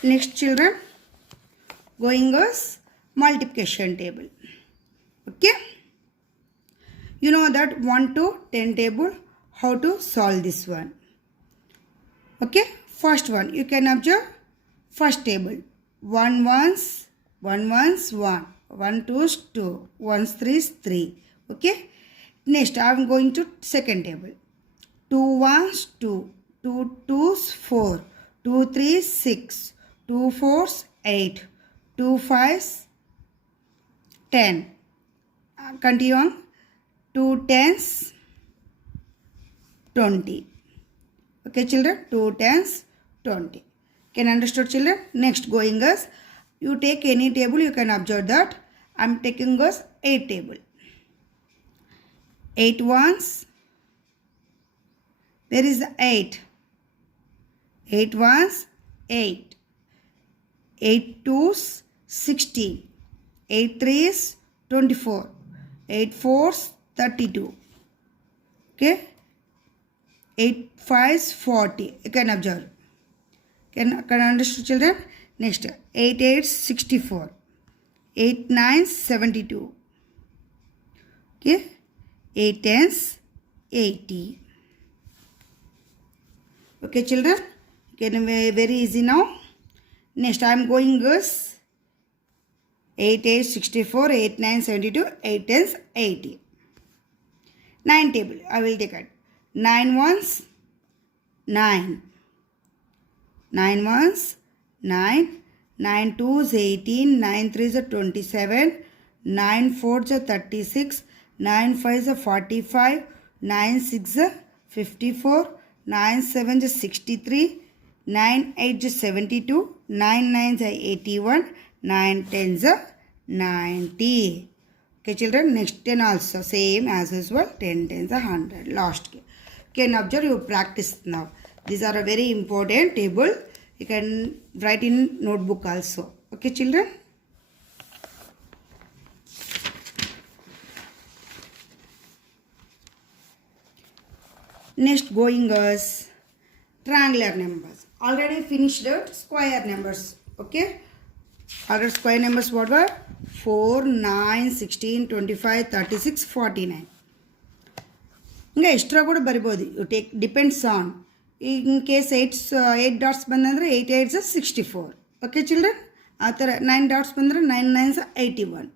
Next children, going as multiplication table. Okay. You know that 1 to 10 table, how to solve this one. Okay. First one, you can observe first table. 1 ones, 1 ones, 1. 1 twos, 2. 1 threes, 3. Okay. Next, I am going to second table. 2 ones, 2. 2 twos, 4. 2 threes, 6. 2 fours, 8. 2 fives, 10. Continue on. 2 tens, 20. Okay children, 2 tens, 20. Can understood children? Next going as, you take any table, you can observe that. I am taking as 8 table. 8 ones. Where is the 8? 8 ones, 8. 8 twos, 16. 8 threes, 24. 8 fours, 32. Okay. 8 fives, 40. You can observe. Can understand children? Next, 8 eights, 64. 8 nines, 72. Okay. 8 tens, 80. Okay children. Can very easy now. Next, I am going as 8 8 64, 8 9 72, 8 10 80. 9 table, I will take it. 9 ones, 9. 9 ones, 9. 9 twos, 18. 9 threes are 27. 9 fours are 36. 9 fives are 45. 9 sixes are 54. 9 sevens are 63. 9 eights are 72. 9 nines are 81. 9 tens are 90. Okay children, next 10 also same as usual. 10 tens are 100. Last. Can observe, you practice now. These are a very important table. You can write in notebook also. Okay children. Next going as triangular numbers. Already finished square numbers. Okay. Other square numbers what were? 4, 9, 16, 25, 36, 49. ఇంకా extra కూడా బరిపోదు. You take depends on. In case 8 dots ಬಂದಂದ್ರೆ 8 8s 64. Okay children. ಆ ಥರ 9 dots ಬಂದರೆ 9 9s 81.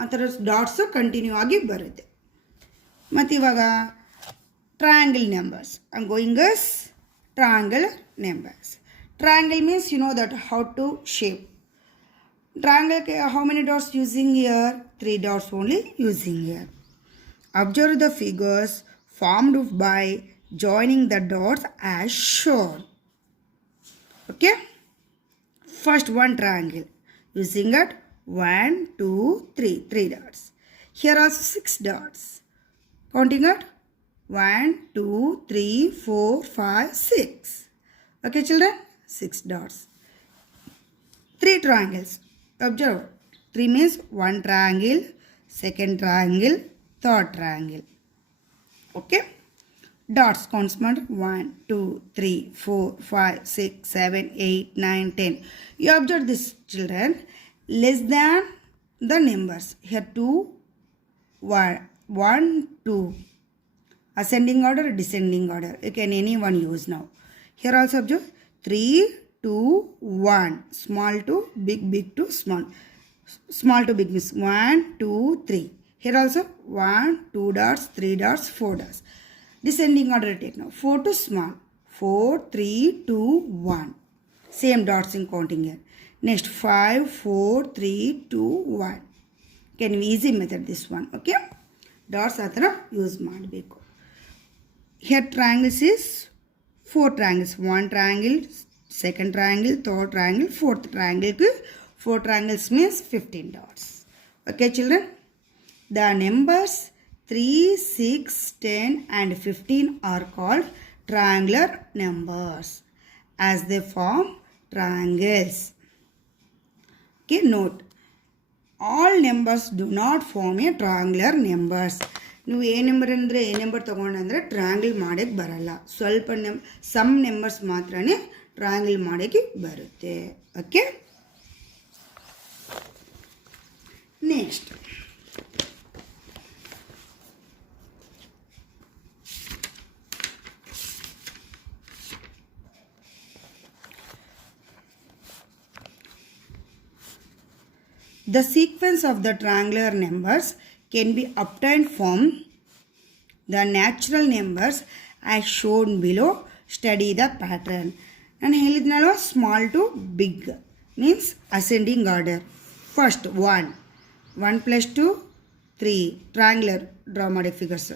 ಆ ಥರ dots continue ಆಗಿ ಬರುತ್ತೆ. ಮತ್ತು ಇವಾಗ triangle numbers. I am going us triangle numbers. Triangle means you know that how to shape. Triangle, how many dots using here? 3 dots only using here. Observe the figures formed by joining the dots as shown. Okay. First one triangle using it 1, 2, 3. 3 dots. Here also 6 dots. Counting it 1, 2, 3, 4, 5, 6. Okay children. 6 dots. 3 triangles. Observe. 3 means 1 triangle, second triangle, third triangle. Okay. Dots counts 1, 2, 3, 4, 5, 6, 7, 8, 9, 10. You observe this children. Less than the numbers. Here 2, 1, 2. Ascending order, descending order. You can anyone use now. Here also observe. 3, 2, 1. Small to big, big to small. Small to big means 1, 2, 3. Here also 1, 2 dots, 3 dots, 4 dots. Descending order take now. 4 to small. 4, 3, 2, 1. Same dots in counting here. Next 5, 4, 3, 2, 1. Can be easy method this one. Okay. Dots athara use ಮಾಡಬೇಕು. Here triangles is 4 triangles. 1 triangle, second triangle, third triangle, fourth triangle. 4 triangles means 15 dots. Okay children. The numbers 3, 6, 10 and 15 are called triangular numbers as they form triangles. Okay, note. All numbers do not form a triangular numbers. ನೀವು A number A number ತೊಗೊಂಡ್ರೆ triangle ಮಾಡೋಕ್ಕೆ ಬರಲ್ಲ. ಸ್ವಲ್ಪ some numbers ಮಾತ್ರನೇ triangle ಮಾಡೋಕ್ಕೆ ಬರುತ್ತೆ. Okay, next the sequence of the triangular numbers can be obtained from the natural numbers as shown below. Study the pattern. ನಾನು ಹೇಳಿದ್ನಲ್ವ, small to big means ascending order. First 1 + 2 3 triangular draw ಮಾಡಿ figures.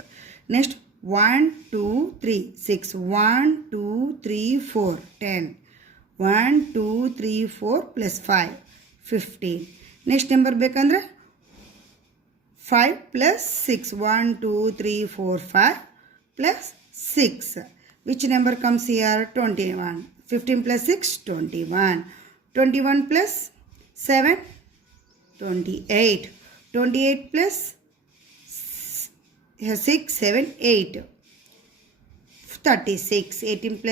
Next 1 2 3 6 1 2 3 4 10 1 2 3 4 + 5 15. Next number ಬೇಕಂದ್ರೆ 5 + 6 1 2 3 4 5 + 6. Which number comes here? 21. 15 + 6 21. 21 + 7 28. 28 + 6 7 8 36. 18 +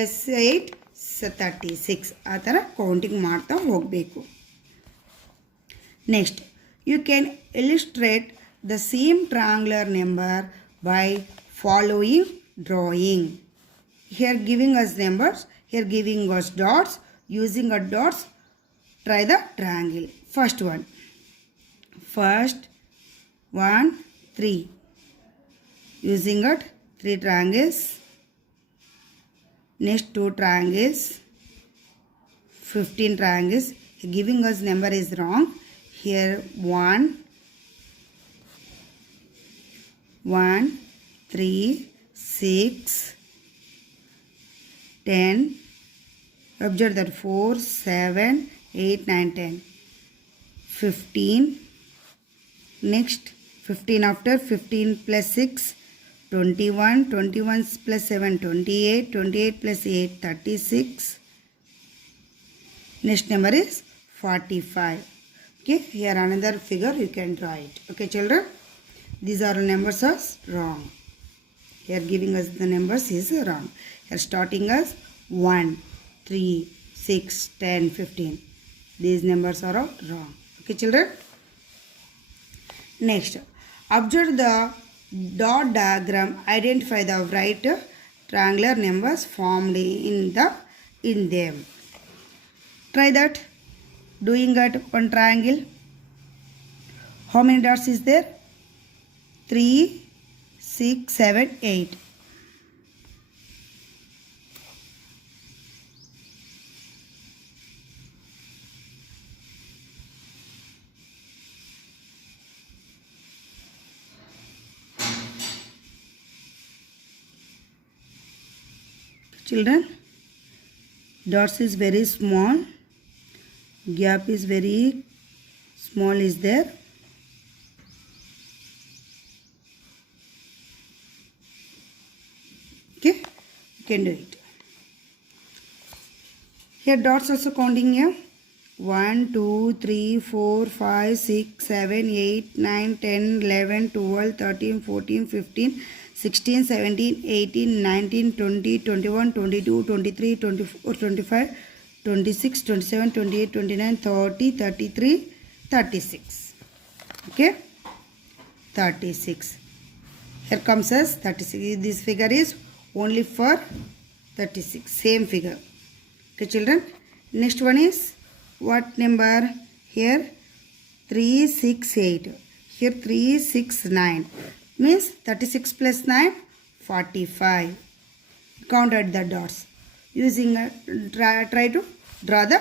8 36. ಆ ಥರ counting ಮಾಡ್ತಾ ಹೋಗಬೇಕು. Next, you can illustrate the same triangular number by following drawing. Here giving us numbers, here giving us dots. Using a dots, try the triangle. First one 3. Using it 3 triangles. Next 2 triangles. 15 triangles. Giving us number is wrong. Here 1 3 6 10. Observe that 4 7 8 9 10 15. Next 15 after 15 + 6 21. 21 + 7 28. 28 + 8 36. Next number is 45. Okay, here another figure you can draw it. Okay children, these are numbers are wrong. Here giving us the numbers is wrong. Here starting as 1 3 6 10 15. These numbers are wrong. Okay children, next observe the dot diagram. Identify the right triangular numbers formed in them. Try that. Doing at one triangle. How many dots is there? 3 6 7 8. Children, dots is very small. Gap is very small is there. Okay, you can do it. Here dots also counting here. 1 2 3 4 5 6 7 8 9 10 11 12 13 14 15 16 17 18 19 20 21 22 23 24 25 26 27 28 29 30 33 36. Okay, 36. Here comes as 36. This figure is only for 36. Same figure. Okay children, next one is what number? Here 3 6 8. Here 3 6 9. Means 36 + 9 45. Count at the dots. Using try to draw the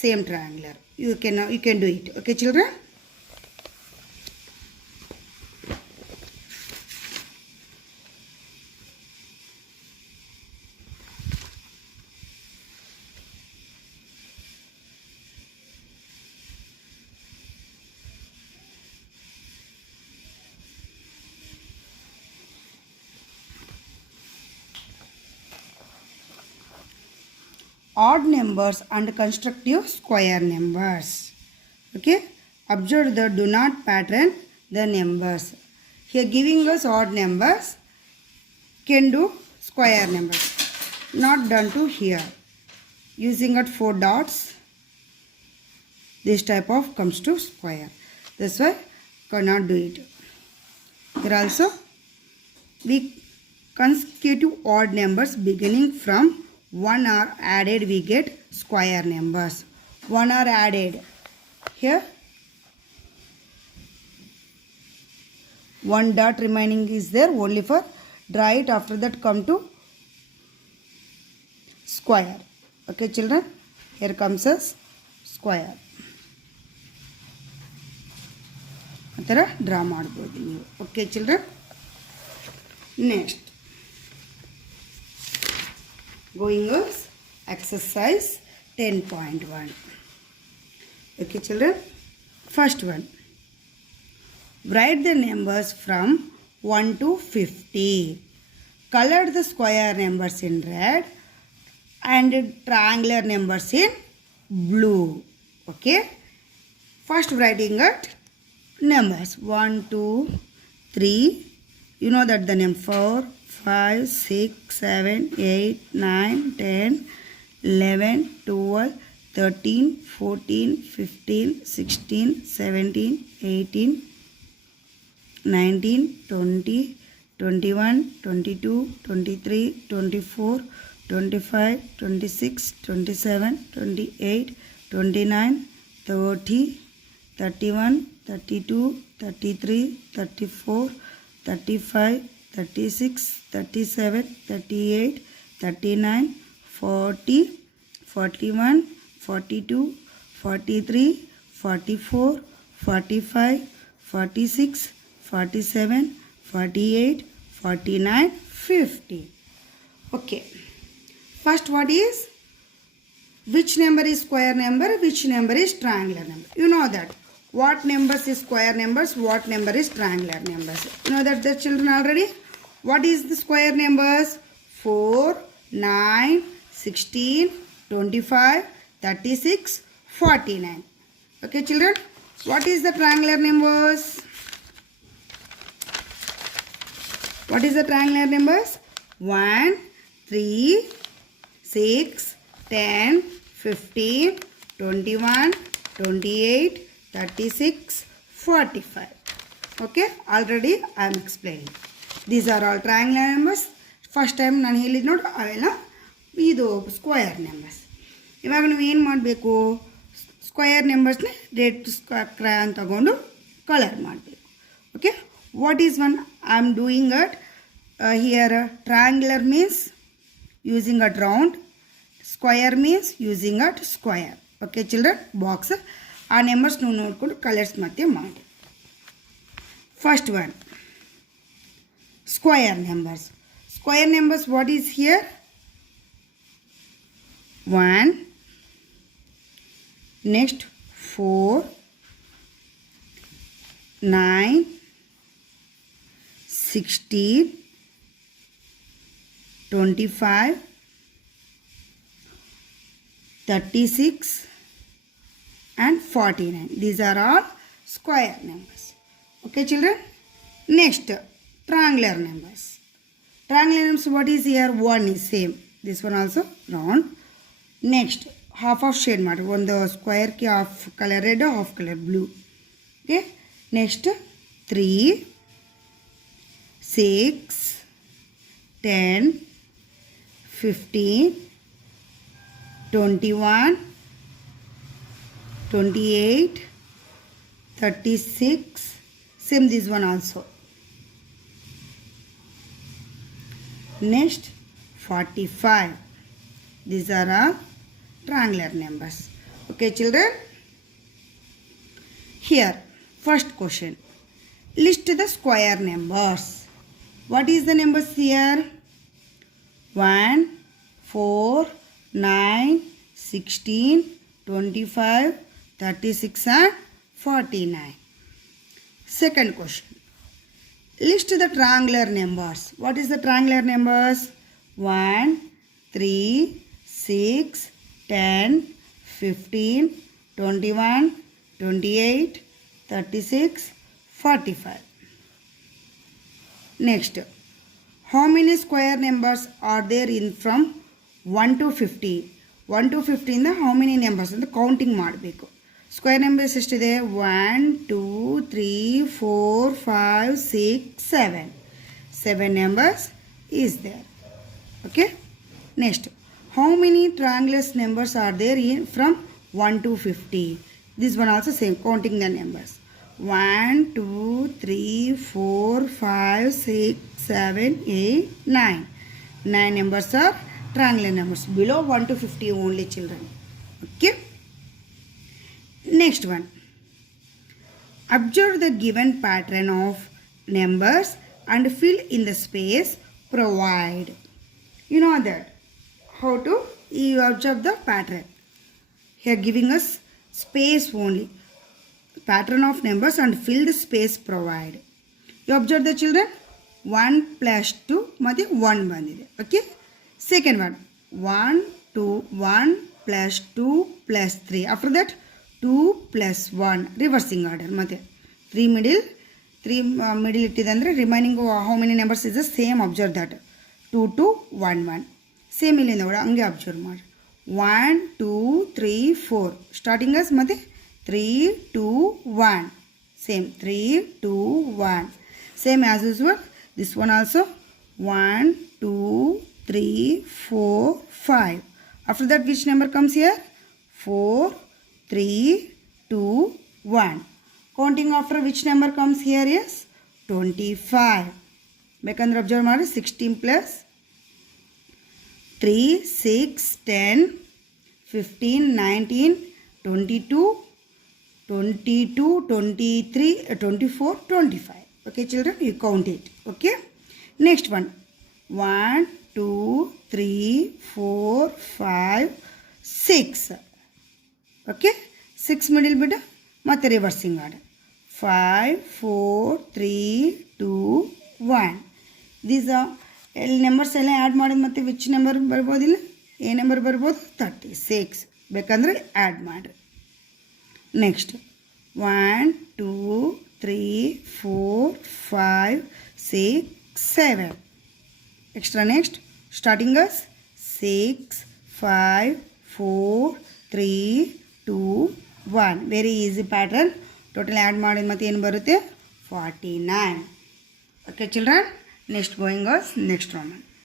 same triangular. You can do it. Okay children. Odd numbers and constructive square numbers. Okay, observe the do not pattern the numbers. Here giving us odd numbers, can do square numbers, not done to here. using at 4 dots. This type of comes to square. That's why cannot do it. Here also we consecutive odd numbers beginning from 1 are added, we get square numbers. 1 are added. Here 1 dot remaining is there only for draw it. After that come to square. Okay children, here comes as square. ಆತರ draw ಮಾಡ್ಬೋದು ನೀವು. Okay children. Next going exercise 10.1. Okay children, first one, write the numbers from 1 to 50. Color the square numbers in red and triangular numbers in blue. Okay, first writing at numbers 1 2 3, you know that the name 4 5 6 7 8 9 10 11 12 13 14 15 16 17 18 19 20 21 22 23 24 25 26 27 28 29 30 31 32 33 34 35 36 37 38 39 40 41 42 43 44 45 46 47 48 49 50. Okay, first what is, which number is square number, which number is triangular number? You know that what numbers is square numbers, what number is triangular numbers. You know that the children already. What is the square numbers? 4 9 16 25 36 49. Okay children, what is the triangular numbers? What is the triangular numbers? 1 3 6 10 15 21 28 36 45. Okay, already I am explaining. These are all triangular numbers. First time ನಾನು ಹೇಳಿದ್ದು ನೋಡು ಅವೆಲ್ಲ ಇದು square numbers. ಇವಾಗ ನೀವು ಏನು ಮಾಡಬೇಕು, square ನಂಬರ್ಸ್ನ red crayon ತಗೊಂಡು ಕಲರ್ ಮಾಡಬೇಕು. Okay, what is one I am doing at here. Triangular means using at round, square means using at square. Okay children, box ಆ ನಂಬರ್ಸ್ ನೀವು ನೋಡಿಕೊಂಡು ಕಲರ್ಸ್ ಮತ್ತೆ ಮಾಡಿ. First one square numbers. Square numbers, what is here? 1, next 4 9 16 25 36 and 49. These are all square numbers. Okay children, next triangular numbers. Triangular numbers, what is here? 1 is same. This one also round. Next half of shade matter. One the square ki half color red, half color blue. Okay. Next 3 6 10 15 21 28 36. Same this one also. Next 45. These are all triangular numbers. Okay children, here first question, list the square numbers. What is the numbers here? 1 4 9 16 25 36 and 49. Second question, list the triangular numbers. What is the triangular numbers? 1 3 6 10 15 21 28 36 45. Next, how many square numbers are there in from 1 to 50? 1 to 50 ಇಂದ how many numbers ಅಂತ counting ಮಾಡಬೇಕು. Square numbers ಎಷ್ಟಿದೆ? 1 2 3 4 5 6 7 numbers is there. Okay. Next, how many triangulars numbers are there in from 1 to 50? This one also same, counting the numbers. 1 2 3 4 5 6 7 8 9. 9 numbers are triangular numbers below 1 to 50 only, children. Okay. Next one, observe the given pattern of numbers and fill in the space provide. You know that how to you observe the pattern. Here giving us space only, pattern of numbers and fill the space provide. You observe the children, 1 plus 2 ಮತ್ತೆ 1 ಬಂದಿದೆ. Okay. Second one, 1 2 1 plus 2 plus 3. After that 2 plus 1 reversing order. ಮತ್ತೆ 3 middle ಇಟ್ಟಿದೆ ಅಂದರೆ remaining how many numbers is the same. Observe that 2 2 1 1. Same ಇಲ್ಲಿಂದ ಕೂಡ ಹಂಗೆ observe ಮಾಡಿ. 1 2 3 4 starting us ಮತ್ತು 3 2 1 same 3 2 1 same as usual. This one also 1 2 3 4 5. After that which number comes here? 4 3 2 1. Counting after which number comes here is 25. ಬೇಕಂದ್ರೆ observe ಮಾಡಿ. 16 plus 3 6 10 15 19 22 22 23 24 25. Okay children, you count it. Okay. Next one, 1 2 3 4 5 6. Okay. 6 middle bit ಮತ್ತೆ reversing order. 5 4 3 2 1. These are ಎಲ್ಲಿ numbers ಎಲ್ಲ add ಮಾಡಿದ ಮತ್ತು which number ಬರ್ಬೋದಿಲ್ಲ? A number ಬರ್ಬೋದು 36. ಬೇಕಂದ್ರೆ add ಮಾಡಿರಿ. Next 1 2 3 4 5 6 7. Extra next starting us 6 5 4 3 2 1. Very easy pattern. Total add ಮಾಡಿದ ಮತ್ತು ಏನು ಬರುತ್ತೆ? 49. Okay children. Next going us next Roman.